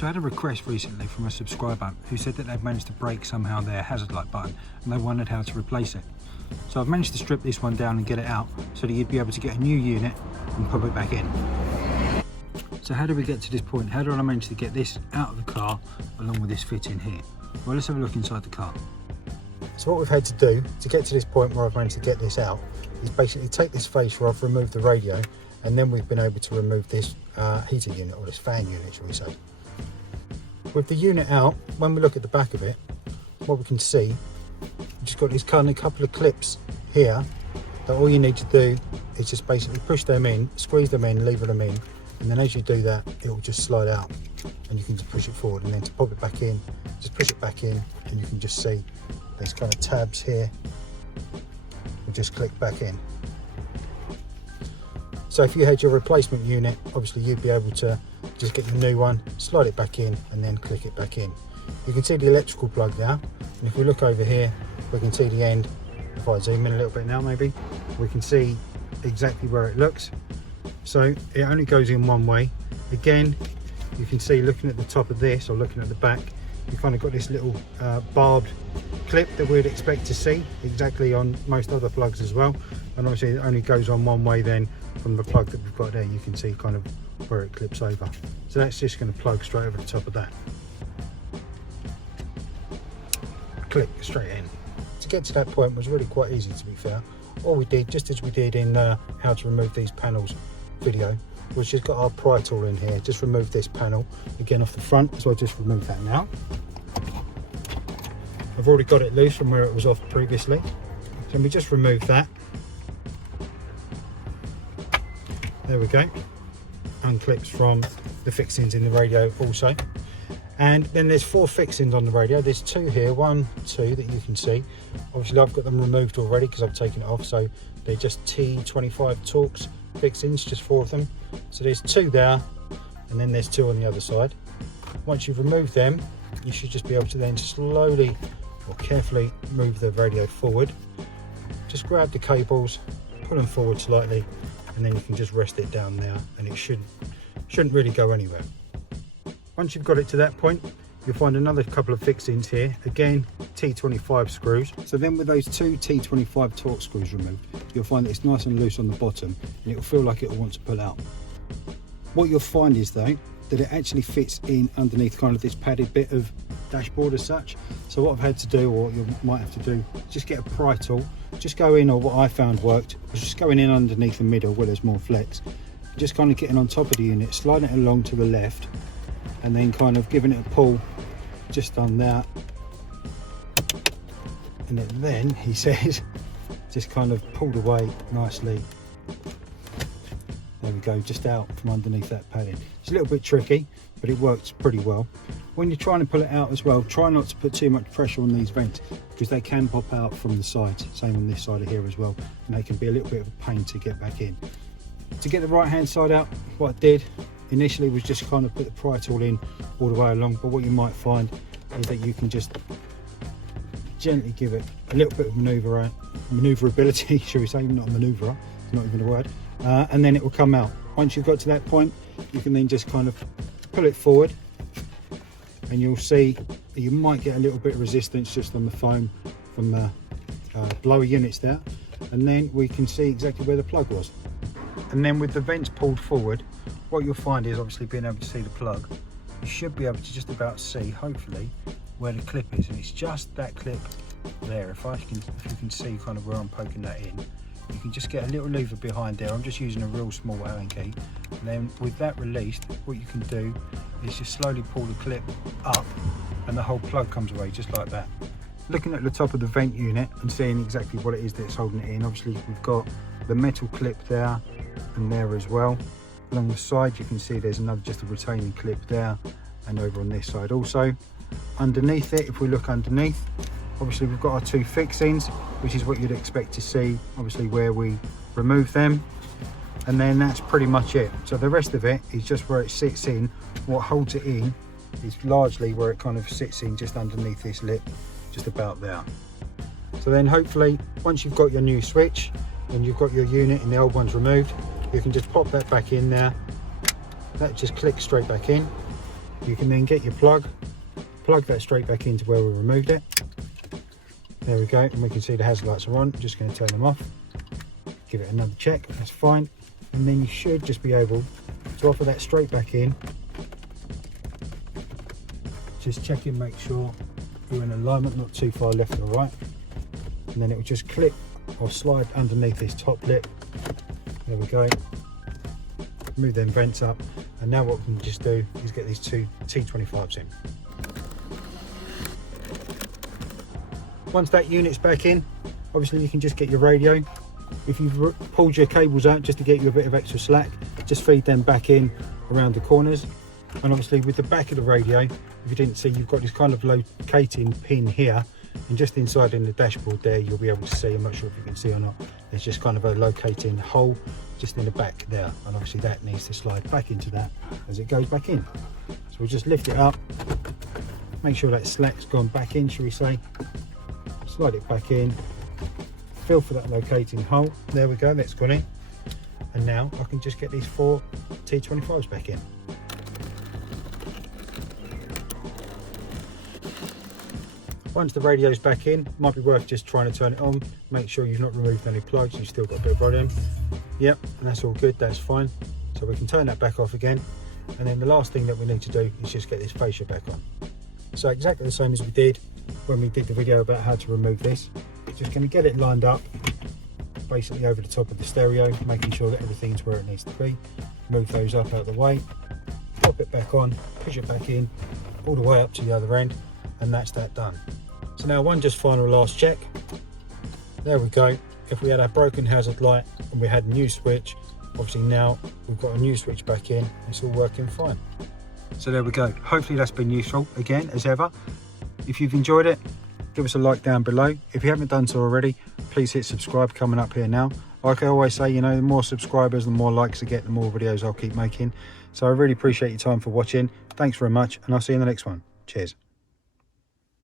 So I had a request recently from a subscriber who said that they'd managed to break somehow their hazard light button and they wondered how to replace it. So I've managed to strip this one down and get it out so that you'd be able to get a new unit and pop it back in. So how do we get to this point? How do I manage to get this out of the car along with this fit in here? Well, let's have a look inside the car. So what we've had to do to get to this point where I've managed to get this out is basically take this fascia off, remove the radio, and then we've been able to remove this heater unit, or this fan unit, shall we say. With the unit out, when we look at the back of it, what we can see, we've just got these kind of couple of clips here that all you need to do is just basically push them in, squeeze them in, lever them in, and then as you do that, it will just slide out and you can just push it forward, and then to pop it back in, just push it back in, and you can just see there's kind of tabs here, will just click back in. So if you had your replacement unit, obviously you'd be able to just get your new one, slide it back in, and then click it back in. You can see the electrical plug now, and if we look over here, we can see the end. If I zoom in a little bit now, maybe, we can see exactly where it looks. So it only goes in one way. Again, you can see looking at the top of this, or looking at the back, you've kind of got this little barbed clip that we'd expect to see exactly on most other plugs as well. And obviously it only goes on one way then from the plug that we've got there. You can see kind of where it clips over. So that's just going to plug straight over the top of that. Click straight in. To get to that point was really quite easy, to be fair. All we did, just as we did in how to remove these panels video, was just got our pry tool in here, just remove this panel again off the front, so I'll just remove that now. I've already got it loose from where it was off previously, so we just remove that. There we go, unclips from the fixings in the radio also. And then there's 4 fixings on the radio. There's 2 here, 1, 2 that you can see. Obviously I've got them removed already because I've taken it off, so they're just T25 Torx fixings, just 4 of them. So there's 2 there, and then there's 2 on the other side. Once you've removed them, you should just be able to then slowly or carefully move the radio forward. Just grab the cables, pull them forward slightly, and then you can just rest it down there, and it shouldn't really go anywhere. Once you've got it to that point, you'll find another couple of fixings here, again T25 screws. So then with those 2 T25 Torx screws removed, you'll find that it's nice and loose on the bottom, and it'll feel like it'll want to pull out. What you'll find is though, that it actually fits in underneath kind of this padded bit of dashboard as such. So what I've had to do, or you might have to do, just get a pry tool, just go in, or what I found worked, was just going in underneath the middle where there's more flex, just kind of getting on top of the unit, sliding it along to the left, and then kind of giving it a pull just on that, and then he says just kind of pulled away nicely. There we go, just out from underneath that padding. It's a little bit tricky, but it works pretty well. When you're trying to pull it out as well, try not to put too much pressure on these vents, because they can pop out from the sides, same on this side of here as well, and they can be a little bit of a pain to get back in. To get the right hand side out, what I did initially was just kind of put the pry tool in all the way along, but what you might find is that you can just gently give it a little bit of maneuverability, shall we say, not a manoeuvre, it's not even a word, and then it will come out. Once you've got to that point, you can then just kind of pull it forward, and you'll see that you might get a little bit of resistance just on the foam from the blower units there, and then we can see exactly where the plug was. And then with the vents pulled forward, what you'll find is, obviously being able to see the plug, you should be able to just about see, hopefully, where the clip is, and it's just that clip there. If you can see kind of where I'm poking that in, you can just get a little lever behind there. I'm just using a real small Allen key, and then with that released, what you can do is just slowly pull the clip up, and the whole plug comes away just like that. Looking at the top of the vent unit and seeing exactly what it is that's holding it in, obviously we've got the metal clip there and there as well. Along the side you can see there's another, just a retaining clip there, and over on this side also. Underneath it, if we look underneath, obviously we've got our 2 fixings, which is what you'd expect to see, obviously where we remove them, and then that's pretty much it. So the rest of it is just where it sits in. What holds it in is largely where it kind of sits in, just underneath this lip, just about there. So then hopefully once you've got your new switch and you've got your unit and the old one's removed, you can just pop that back in there. That just clicks straight back in. You can then get your plug that straight back into where we removed it. There we go, and we can see the hazard lights are on. I'm just going to turn them off, give it another check, that's fine, and then you should just be able to offer that straight back in. Just check in, make sure you're in alignment, not too far left or right, and then it will just clip or slide underneath this top lip. There we go. Move them vents up, and now what we can just do is get these two T25s in. Once that unit's back in, obviously you can just get your radio. If you've pulled your cables out just to get you a bit of extra slack, just feed them back in around the corners. And obviously with the back of the radio, if you didn't see, you've got this kind of locating pin here, and just inside in the dashboard there, you'll be able to see, I'm not sure if you can see or not, there's just kind of a locating hole just in the back there, and obviously that needs to slide back into that as it goes back in. So we'll just lift it up, make sure that slack's gone back in, shall we say, slide it back in, feel for that locating hole, there we go, that's gone in, and now I can just get these 4 T25s back in. Once the radio's back in, might be worth just trying to turn it on, make sure you've not removed any plugs, you've still got a bit of volume. Yep, and that's all good, that's fine. So we can turn that back off again, and then the last thing that we need to do is just get this fascia back on. So exactly the same as we did when we did the video about how to remove this. Just going to get it lined up, basically over the top of the stereo, making sure that everything's where it needs to be. Move those up out of the way, pop it back on, push it back in, all the way up to the other end, and that's that done. So now one just final last check. There we go. If we had our broken hazard light and we had a new switch, obviously now we've got a new switch back in, it's all working fine. So there we go. Hopefully that's been useful again, as ever. If you've enjoyed it, give us a like down below. If you haven't done so already, please hit subscribe coming up here now. Like I always say, you know, the more subscribers, the more likes I get, the more videos I'll keep making. So I really appreciate your time for watching. Thanks very much, and I'll see you in the next one. Cheers.